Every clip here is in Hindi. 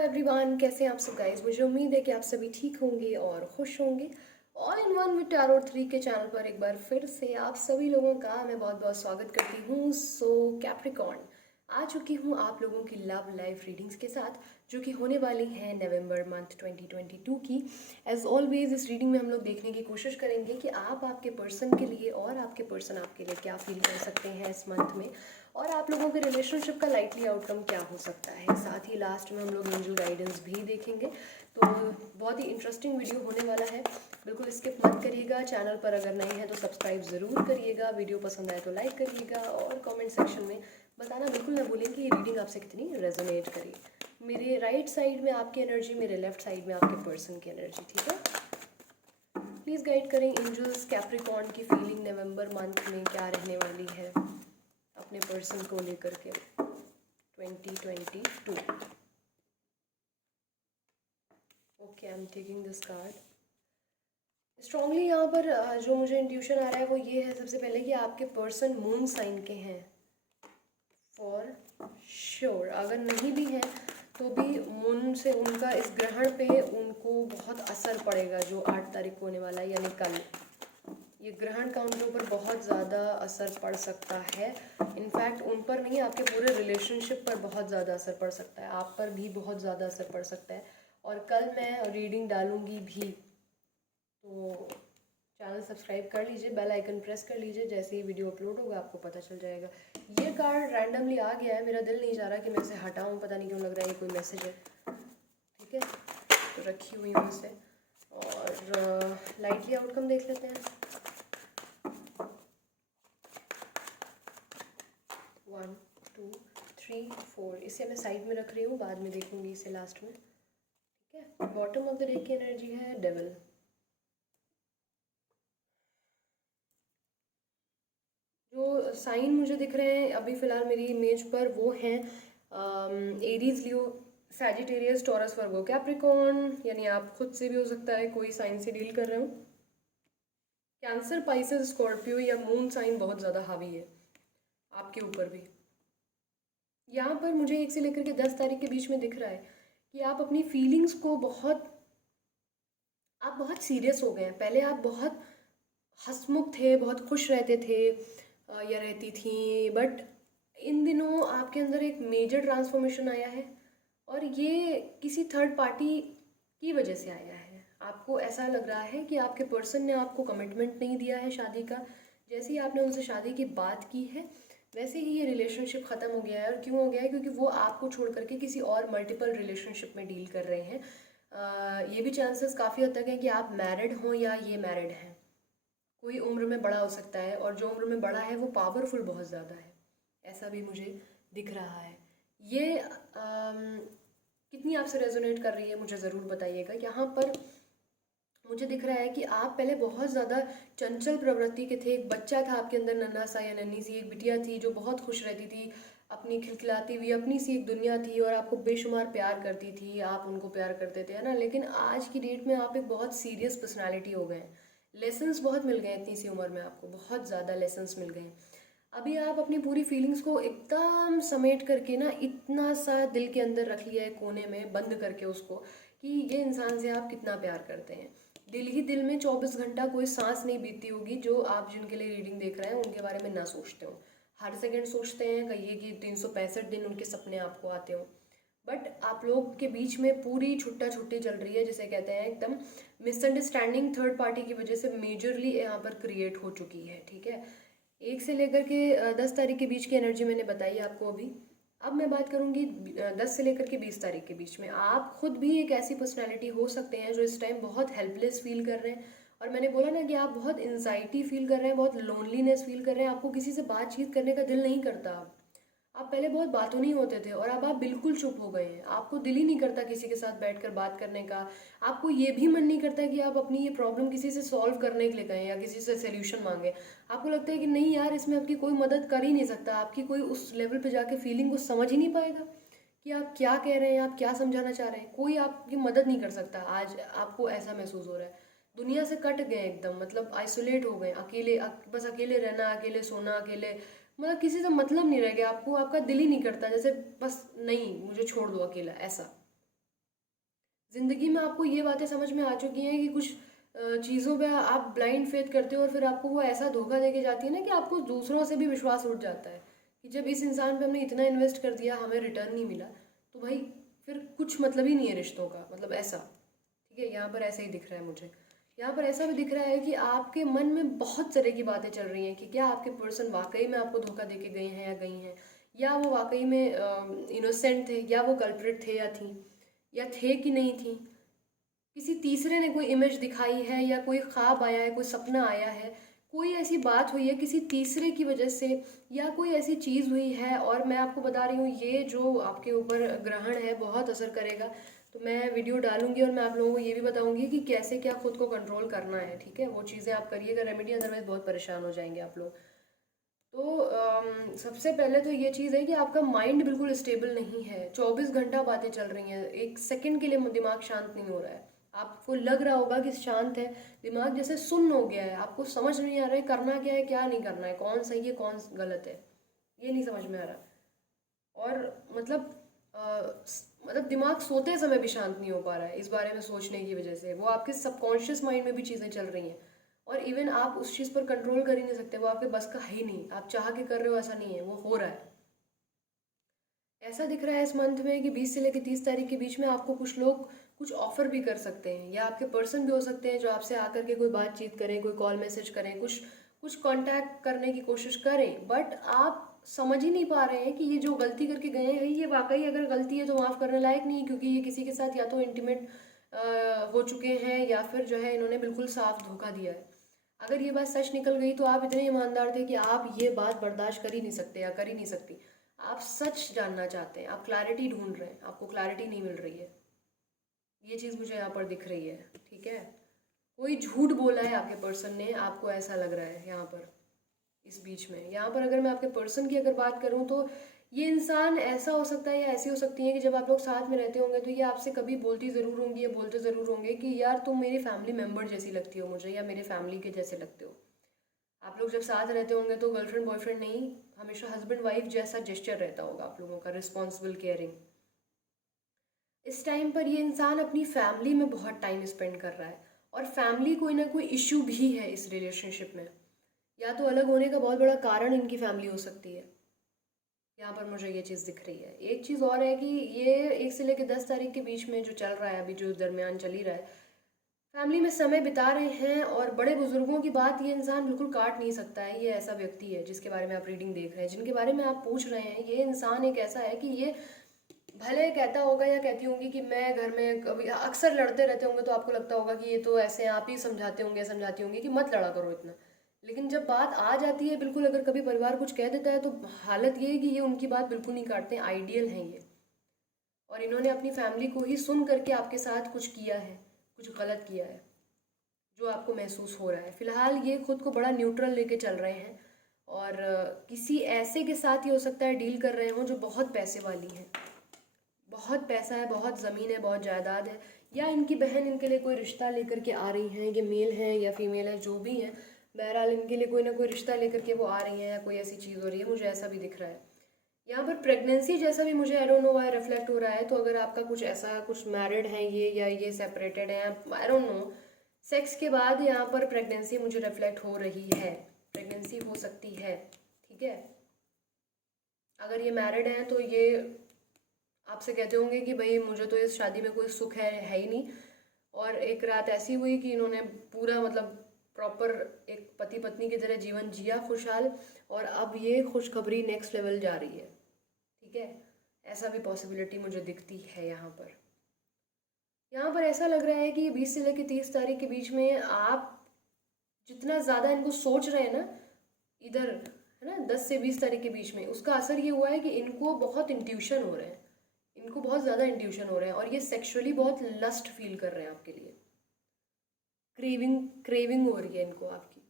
एवरीवन, कैसे हैं आप सब गाइस। मुझे उम्मीद है कि आप सभी ठीक होंगे और खुश होंगे। All in one with tarot 3 के चैनल पर एक बार फिर से आप सभी लोगों का मैं बहुत बहुत स्वागत करती हूँ। सो कैप्रिकॉर्न, आ चुकी हूँ आप लोगों की लव लाइफ रीडिंग्स के साथ, जो कि होने वाली हैं नवंबर मंथ 2022 की। एज ऑलवेज इस रीडिंग में हम लोग देखने की कोशिश करेंगे कि आप आपके पर्सन के लिए और आपके पर्सन आपके लिए क्या फील कर सकते हैं इस मंथ में, और आप लोगों के रिलेशनशिप का लाइटली आउटकम क्या हो सकता है। साथ ही लास्ट में हम लोग एंजल गाइडेंस भी देखेंगे। तो बहुत ही इंटरेस्टिंग वीडियो होने वाला है, बिल्कुल स्किप मत करिएगा। चैनल पर अगर नए हैं तो सब्सक्राइब ज़रूर करिएगा, वीडियो पसंद आए तो लाइक करिएगा, और कमेंट सेक्शन में बताना बिल्कुल ना भूलें कि ये रीडिंग आपसे कितनी रेजोनेट करी। मेरे राइट साइड में आपकी एनर्जी, मेरे लेफ्ट साइड में आपके पर्सन की एनर्जी, ठीक है। प्लीज़ गाइड करें एंजल्स, कैप्रिकॉर्न की फीलिंग नवंबर मंथ में क्या रहने वाली है अपने पर्सन को लेकर के 2022। Okay, I am taking this card strongly. यहाँ पर जो मुझे इंट्यूशन आ रहा है वो ये है, सबसे पहले कि आपके पर्सन मून साइन के हैं फॉर श्योर। अगर नहीं भी हैं तो भी मून से उनका इस ग्रहण पे उनको बहुत असर पड़ेगा, जो 8 तारीख को होने वाला है, यानी कल। ये ग्रहण का उनके ऊपर बहुत ज़्यादा असर पड़ सकता है। इनफैक्ट उन पर नहीं, आपके पूरे रिलेशनशिप पर बहुत ज़्यादा असर पड़ सकता है, आप पर भी बहुत ज़्यादा असर पड़ सकता है। और कल मैं रीडिंग डालूंगी भी, तो चैनल सब्सक्राइब कर लीजिए, बेल आइकन प्रेस कर लीजिए, जैसे ही वीडियो अपलोड होगा आपको पता चल जाएगा। ये कार्ड रैंडमली आ गया है, मेरा दिल नहीं जा रहा कि मैं इसे हटाऊँ, पता नहीं क्यों लग रहा है ये कोई मैसेज है, ठीक है। तो रखी हुई हूँ इसे, और लाइटली आउटकम देख लेते हैं। 1 2 3 4, इसे मैं साइड में रख रही हूँ, बाद में देखूंगी इसे लास्ट में, ठीक है। बॉटम ऑफ द डेक की एनर्जी है डेविल। जो साइन मुझे दिख रहे हैं अभी फ़िलहाल मेरी इमेज पर वो हैं एरीज, लियो, सैजिटेरियस, टॉरस, वर्गो, कैप्रिकॉर्न, यानी आप खुद से भी हो सकता है कोई साइन से डील कर रहे हो। कैंसर, पाइसेस, स्कॉर्पियो या मून साइन बहुत ज़्यादा हावी है आपके ऊपर भी। यहाँ पर मुझे 1 से लेकर के 10 तारीख के बीच में दिख रहा है कि आप अपनी फीलिंग्स को आप बहुत सीरियस हो गए हैं। पहले आप बहुत हंसमुख थे, बहुत खुश रहते थे या रहती थी, बट इन दिनों आपके अंदर एक मेजर ट्रांसफॉर्मेशन आया है, और ये किसी थर्ड पार्टी की वजह से आया है। आपको ऐसा लग रहा है कि आपके पर्सन ने आपको कमिटमेंट नहीं दिया है शादी का। जैसे ही आपने उनसे शादी की बात की है, वैसे ही ये रिलेशनशिप ख़त्म हो गया है। और क्यों हो गया है? क्योंकि वो आपको छोड़ करके किसी और मल्टीपल रिलेशनशिप में डील कर रहे हैं। ये भी चांसेस काफ़ी हद तक है कि आप मैरिड हों या ये मैरिड हैं। कोई उम्र में बड़ा हो सकता है, और जो उम्र में बड़ा है वो पावरफुल बहुत ज़्यादा है, ऐसा भी मुझे दिख रहा है। ये कितनी आपसे रेजोनेट कर रही है मुझे ज़रूर बताइएगा। यहाँ पर मुझे दिख रहा है कि आप पहले बहुत ज़्यादा चंचल प्रवृत्ति के थे। एक बच्चा था आपके अंदर, नन्हा सा या नन्ही सी एक बिटिया थी जो बहुत खुश रहती थी, अपनी खिलखिलाती हुई अपनी सी एक दुनिया थी, और आपको बेशुमार प्यार करती थी, आप उनको प्यार करते थे, है ना। लेकिन आज की डेट में आप एक बहुत सीरियस पर्सनैलिटी हो गए हैं। लेसन्स बहुत मिल गए हैं इतनी सी उम्र में, आपको बहुत ज़्यादा लेसन्स मिल गए हैं। अभी आप अपनी पूरी फीलिंग्स को एकदम समेट करके ना, इतना सा दिल के अंदर रख लिया है, कोने में बंद करके उसको, कि ये इंसान से आप कितना प्यार करते हैं। दिल ही दिल में 24 घंटा कोई सांस नहीं बीतती होगी जो आप जिनके लिए रीडिंग देख रहे हैं उनके बारे में ना सोचते हो। हर सेकंड सोचते हैं, कहिए कि 365 दिन उनके सपने आपको आते हो। बट आप लोग के बीच में पूरी छुट्टा छुट्टी चल रही है, जिसे कहते हैं एकदम मिसअंडरस्टैंडिंग थर्ड पार्टी की वजह से मेजरली यहाँ पर क्रिएट हो चुकी है, ठीक है। 1 से लेकर के 10 तारीख के बीच की एनर्जी मैंने बताई आपको अभी। अब मैं बात करूंगी 10 से लेकर के 20 तारीख के बीच में। आप खुद भी एक ऐसी पर्सनैलिटी हो सकते हैं जो इस टाइम बहुत हेल्पलेस फील कर रहे हैं, और मैंने बोला ना कि आप बहुत एंजाइटी फील कर रहे हैं, बहुत लोनलीनेस फील कर रहे हैं, आपको किसी से बातचीत करने का दिल नहीं करता। आप पहले बहुत बातों नहीं होते थे, और अब आप बिल्कुल चुप हो गए हैं। आपको दिल ही नहीं करता किसी के साथ बैठकर बात करने का। आपको ये भी मन नहीं करता कि आप अपनी ये प्रॉब्लम किसी से सॉल्व करने के लिए कहें या किसी से सोल्यूशन मांगे। आपको लगता है कि नहीं यार, इसमें आपकी कोई मदद कर ही नहीं सकता, आपकी कोई उस लेवल पे जाके फीलिंग को समझ ही नहीं पाएगा कि आप क्या कह रहे हैं, आप क्या समझाना चाह रहे हैं। कोई आपकी मदद नहीं कर सकता। आज आपको ऐसा महसूस हो रहा है, दुनिया से कट गए एकदम, मतलब आइसोलेट हो गए, अकेले, बस अकेले रहना, अकेले सोना, अकेले, मतलब किसी से मतलब नहीं रह गया आपको। आपका दिल ही नहीं करता, जैसे बस नहीं, मुझे छोड़ दो अकेला, ऐसा। ज़िंदगी में आपको ये बातें समझ में आ चुकी हैं कि कुछ चीज़ों पे आप ब्लाइंड फेथ करते हो और फिर आपको वो ऐसा धोखा देके जाती है ना कि आपको दूसरों से भी विश्वास उठ जाता है कि जब इस इंसान पे हमने इतना इन्वेस्ट कर दिया हमें रिटर्न नहीं मिला, तो भाई फिर कुछ मतलब ही नहीं है रिश्तों का, मतलब ऐसा। ठीक है, यहाँ पर ऐसा ही दिख रहा है मुझे। यहाँ पर ऐसा भी दिख रहा है कि आपके मन में बहुत तरह की बातें चल रही हैं कि क्या आपके पर्सन वाकई में आपको धोखा देके गए हैं या गई हैं, या वो वाकई में इनोसेंट थे, या वो कल्प्रिट थे या थी, या थे कि नहीं थी। किसी तीसरे ने कोई इमेज दिखाई है, या कोई ख्वाब आया है, कोई सपना आया है, कोई ऐसी बात हुई है किसी तीसरे की वजह से, या कोई ऐसी चीज़ हुई है। और मैं आपको बता रही हूँ ये जो आपके ऊपर ग्रहण है बहुत असर करेगा। तो मैं वीडियो डालूंगी और मैं आप लोगों को ये भी बताऊंगी कि कैसे क्या खुद को कंट्रोल करना है। ठीक है, वो चीज़ें आप करिएगा रेमेडी, अदरवाइज बहुत परेशान हो जाएंगे आप लोग। तो सबसे पहले तो ये चीज़ है कि आपका माइंड बिल्कुल स्टेबल नहीं है। 24 घंटा बातें चल रही हैं, एक सेकंड के लिए दिमाग शांत नहीं हो रहा है। आपको लग रहा होगा कि शांत है, दिमाग जैसे सुन्न हो गया है, आपको समझ नहीं आ रहा है करना क्या है क्या नहीं करना है, कौन सही है कौन गलत है, ये नहीं समझ में आ रहा। और मतलब मतलब दिमाग सोते समय भी शांत नहीं हो पा रहा है इस बारे में सोचने की वजह से। वो आपके सबकॉन्शियस माइंड में भी चीज़ें चल रही हैं, और इवन आप उस चीज़ पर कंट्रोल कर ही नहीं सकते, वो आपके बस का है ही नहीं। आप चाह के कर रहे हो ऐसा नहीं है, वो हो रहा है। ऐसा दिख रहा है इस मंथ में कि 20 से लेकर 30 तारीख के बीच में आपको कुछ लोग कुछ ऑफर भी कर सकते हैं, या आपके पर्सन भी हो सकते हैं जो आपसे आकर के कोई बातचीत करें, कोई कॉल मैसेज करें, कुछ कुछ कांटेक्ट करने की कोशिश करें। बट आप समझ ही नहीं पा रहे हैं कि ये जो गलती करके गए हैं ये वाकई अगर गलती है तो माफ़ करने लायक नहीं है, क्योंकि ये किसी के साथ या तो इंटीमेट हो चुके हैं, या फिर जो है इन्होंने बिल्कुल साफ धोखा दिया है। अगर ये बात सच निकल गई तो आप इतने ईमानदार थे कि आप ये बात बर्दाश्त कर ही नहीं सकते या कर ही नहीं सकती। आप सच जानना चाहते हैं, आप क्लैरिटी ढूंढ रहे हैं, आपको क्लैरिटी नहीं मिल रही है। ये चीज़ मुझे यहाँ पर दिख रही है। ठीक है, कोई झूठ बोला है आपके पर्सन ने, आपको ऐसा लग रहा है यहाँ पर इस बीच में। यहाँ पर अगर मैं आपके पर्सन की अगर बात करूँ तो ये इंसान ऐसा हो सकता है या ऐसी हो सकती है कि जब आप लोग साथ में रहते होंगे तो ये आपसे कभी बोलती ज़रूर होंगी या बोलते ज़रूर होंगे कि यार तुम मेरी फैमिली मेम्बर जैसी लगती हो मुझे, या मेरे फैमिली के जैसे लगते हो। आप लोग जब साथ रहते होंगे तो गर्लफ्रेंड बॉयफ्रेंड नहीं, हमेशा हस्बैंड वाइफ जैसा जेस्चर रहता होगा आप लोगों का, रिस्पॉन्सिबल केयरिंग। इस टाइम पर ये इंसान अपनी फैमिली में बहुत टाइम स्पेंड कर रहा है, और फैमिली कोई ना कोई इश्यू भी है इस रिलेशनशिप में, या तो अलग होने का बहुत बड़ा कारण इनकी फैमिली हो सकती है। यहाँ पर मुझे ये चीज़ दिख रही है। एक चीज़ और है कि ये 1 से लेकर 10 तारीख के बीच में जो चल रहा है, अभी जो दरमियान चल ही रहा है, फैमिली में समय बिता रहे हैं, और बड़े बुजुर्गों की बात ये इंसान बिल्कुल काट नहीं सकता है। ये ऐसा व्यक्ति है जिसके बारे में आप रीडिंग देख रहे हैं, जिनके बारे में आप पूछ रहे हैं, ये इंसान एक ऐसा है कि ये भले कहता होगा या कहती होंगी कि मैं घर में कभी अक्सर लड़ते रहते होंगे तो आपको लगता होगा कि ये तो ऐसे आप ही समझाते होंगे, समझाती होंगी कि मत लड़ा करो इतना। लेकिन जब बात आ जाती है बिल्कुल, अगर कभी परिवार कुछ कह देता है तो हालत ये है कि ये उनकी बात बिल्कुल नहीं काटते, आइडियल हैं ये। और इन्होंने अपनी फैमिली को ही सुन करके आपके साथ कुछ किया है, कुछ गलत किया है जो आपको महसूस हो रहा है। फिलहाल ये खुद को बड़ा न्यूट्रल लेके चल रहे हैं, और किसी ऐसे के साथ ही हो सकता है डील कर रहे हों जो बहुत पैसे वाली है, बहुत पैसा है, बहुत ज़मीन है, बहुत जायदाद है, या इनकी बहन इनके लिए कोई रिश्ता लेकर के आ रही हैं, ये मेल है या फीमेल है जो भी है, बहरहाल इनके लिए कोई ना कोई रिश्ता लेकर के वो आ रही हैं, या कोई ऐसी चीज़ हो रही है, मुझे ऐसा भी दिख रहा है। यहाँ पर प्रेगनेंसी जैसा भी मुझे I don't know why reflect हो रहा है। तो अगर आपका कुछ ऐसा, कुछ मैरिड है ये, या ये सेपरेटेड है, आई डोंट नो, सेक्स के बाद यहाँ पर प्रेगनेंसी मुझे रिफ्लेक्ट हो रही है, प्रेगनेंसी हो सकती है। ठीक है, अगर ये मैरिड हैं तो ये आपसे कहते होंगे कि भाई मुझे तो इस शादी में कोई सुख है ही नहीं, और एक रात ऐसी हुई कि इन्होंने पूरा मतलब प्रॉपर एक पति पत्नी की तरह जीवन जिया खुशहाल, और अब ये खुशखबरी नेक्स्ट लेवल जा रही है। ठीक है, ऐसा भी पॉसिबिलिटी मुझे दिखती है यहाँ पर। यहाँ पर ऐसा लग रहा है कि 20 से लेकर 30 तारीख के बीच में आप जितना ज़्यादा इनको सोच रहे हैं ना, इधर है ना 10 से 20 तारीख के बीच में, उसका असर ये हुआ है कि इनको बहुत इंट्यूशन हो रहे हैं, इनको बहुत ज़्यादा इंट्यूशन हो रहे हैं, और ये सेक्सुअली बहुत लस्ट फील कर रहे हैं आपके लिए, क्रेविंग क्रेविंग हो रही है इनको आपकी।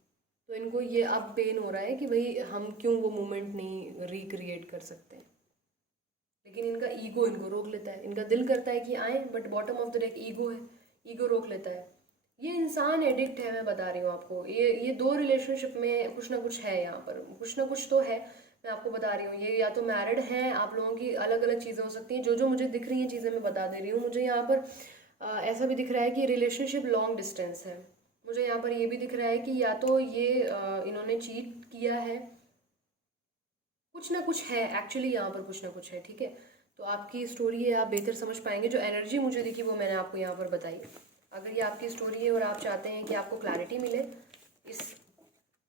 तो इनको ये अब पेन हो रहा है कि भाई हम क्यों वो मोमेंट नहीं रिक्रिएट कर सकते, लेकिन इनका ईगो इनको रोक लेता है। इनका दिल करता है कि आए, but bottom of the deck ego है, ईगो रोक लेता है। ये इंसान एडिक्ट है, मैं बता रही हूँ आपको। ये दो रिलेशनशिप में कुछ ना कुछ है, यहाँ पर कुछ ना कुछ तो है, मैं आपको बता रही हूँ। ये या तो मैरिड हैं, आप लोगों की अलग अलग चीज़ें हो सकती हैं, जो जो मुझे दिख रही हैं चीज़ें मैं बता दे रही हूँ। मुझे यहाँ पर ऐसा भी दिख रहा है कि रिलेशनशिप लॉन्ग डिस्टेंस है। मुझे यहाँ पर ये भी दिख रहा है कि या तो ये इन्होंने चीट किया है, कुछ ना कुछ है एक्चुअली, यहाँ पर कुछ ना कुछ है, ठीक है। तो आपकी स्टोरी है, आप बेहतर समझ पाएंगे। जो एनर्जी मुझे दिखी वो मैंने आपको यहाँ पर बताई। अगर ये आपकी स्टोरी है और आप चाहते हैं कि आपको क्लैरिटी मिले इस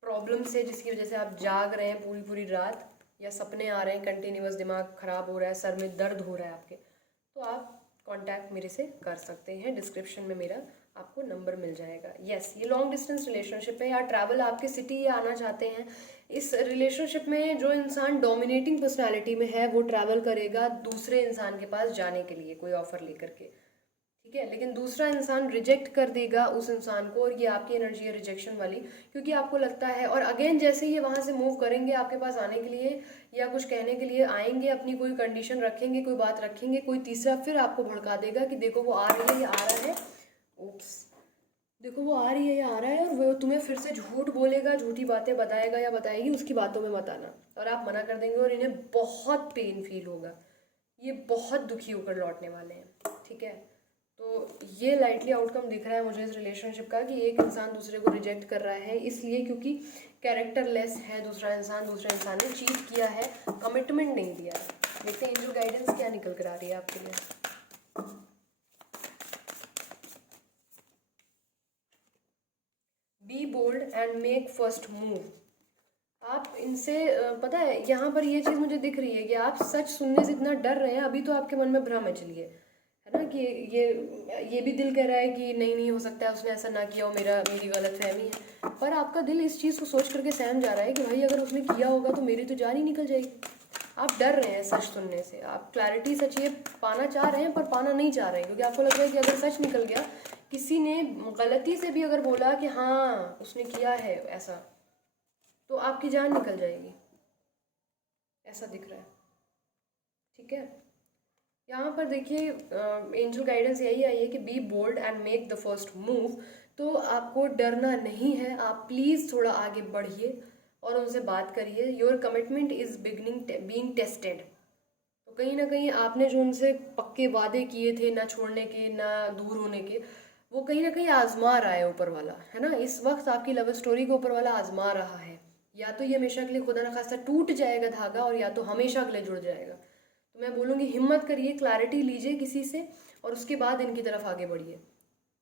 प्रॉब्लम से, जिसकी वजह से आप जाग रहे हैं पूरी पूरी रात, या सपने आ रहे हैं कंटिन्यूअस, दिमाग ख़राब हो रहा है, सर में दर्द हो रहा है आपके, तो आप कांटेक्ट मेरे से कर सकते हैं। डिस्क्रिप्शन में मेरा आपको नंबर मिल जाएगा। यस, ये लॉन्ग डिस्टेंस रिलेशनशिप है, या ट्रैवल आपके सिटी आना चाहते हैं। इस रिलेशनशिप में जो इंसान डोमिनेटिंग पर्सनालिटी में है वो ट्रैवल करेगा दूसरे इंसान के पास जाने के लिए कोई ऑफर लेकर के, ठीक है। लेकिन दूसरा इंसान रिजेक्ट कर देगा उस इंसान को, और ये आपकी एनर्जी है रिजेक्शन वाली, क्योंकि आपको लगता है, और अगेन जैसे ही ये वहाँ से मूव करेंगे आपके पास आने के लिए या कुछ कहने के लिए आएंगे, अपनी कोई कंडीशन रखेंगे, कोई बात रखेंगे, कोई तीसरा फिर आपको भड़का देगा कि देखो वो आ रही है या आ रहा है, ओप्स, देखो वो आ रही है या आ रहा है, और वो तुम्हें फिर से झूठ बोलेगा, झूठी बातें बताएगा या बताएगी, उसकी बातों में मत आना। और आप मना कर देंगे और इन्हें बहुत पेन फील होगा, ये बहुत दुखी होकर लौटने वाले हैं, ठीक है। तो ये लाइटली आउटकम दिख रहा है मुझे इस रिलेशनशिप का, कि एक इंसान दूसरे को रिजेक्ट कर रहा है इसलिए क्योंकि कैरेक्टर लेस है दूसरे इंसान ने चीट किया है, कमिटमेंट नहीं दिया है। देखते हैं एंजल गाइडेंस क्या निकल कर आ रही है आपके लिए। Be bold and make first move. आप इनसे पता है यहाँ पर ये चीज़ मुझे दिख रही है कि आप सच सुनने से इतना डर रहे हैं, अभी तो आपके मन में भ्रम है, चलिए, है ना, कि ये भी दिल कह रहा है कि नहीं नहीं हो सकता है, उसने ऐसा ना किया हो, मेरी गलत फहमी है, पर आपका दिल इस चीज़ को सोच करके सहम जा रहा है कि भाई अगर उसने किया होगा तो मेरी तो जान ही निकल जाएगी। आप डर रहे हैं सच सुनने से, आप क्लैरिटी सच ये पाना चाह रहे हैं पर पाना नहीं चाह रहे हैं, क्योंकि आपको लग रहा है कि अगर सच निकल गया, किसी ने गलती से भी अगर बोला कि हाँ उसने किया है ऐसा, तो आपकी जान निकल जाएगी, ऐसा दिख रहा है, ठीक है। यहाँ पर देखिए एंजल गाइडेंस यही आई है कि be bold and make the first move. तो आपको डरना नहीं है, आप प्लीज़ थोड़ा आगे बढ़िए और उनसे बात करिए। Your commitment is beginning being tested. तो कहीं ना कहीं आपने जो उनसे पक्के वादे किए थे, ना छोड़ने के ना दूर होने के, वो कहीं ना कहीं आजमा रहा है ऊपर वाला, है ना। इस वक्त आपकी लव स्टोरी को ऊपर वाला आजमा रहा है, या तो ये हमेशा के लिए खुदा न खास्ता टूट जाएगा धागा, और या तो हमेशा के लिए जुड़ जाएगा। तो मैं बोलूँगी हिम्मत करिए, क्लैरिटी लीजिए किसी से, और उसके बाद इनकी तरफ आगे बढ़िए।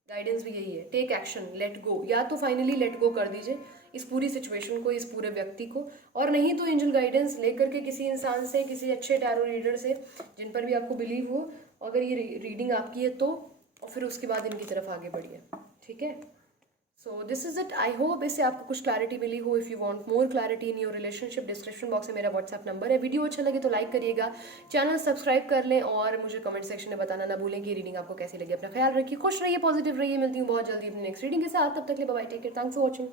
गाइडेंस भी यही है, टेक एक्शन, लेट गो, या तो फाइनली लेट गो कर दीजिए इस पूरी सिचुएशन को, इस पूरे व्यक्ति को, और नहीं तो एंजल गाइडेंस लेकर के किसी इंसान से, किसी अच्छे टैरो रीडर से जिन पर भी आपको बिलीव हो, अगर ये रीडिंग आपकी है तो, और फिर उसके बाद इनकी तरफ आगे बढ़िए, ठीक है। So this is it, I hope इससे आपको कुछ क्लैरिटी मिली हो। If you want more clarity in your relationship, description box में मेरा व्हाट्सएप नंबर है। वीडियो अच्छा लगे तो लाइक करिएगा, चैनल सब्सक्राइब कर लें, और मुझे कमेंट सेक्शन में बताना ना भूलें कि रीडिंग आपको कैसी लगी। अपना ख्याल रखिए, खुश रहिए, पॉजिटिव रहिए। मिलती हूँ बहुत जल्दी अपनी नेक्स्ट रीडिंग के साथ, तब तक के लिए bye bye, take care, thanks for watching.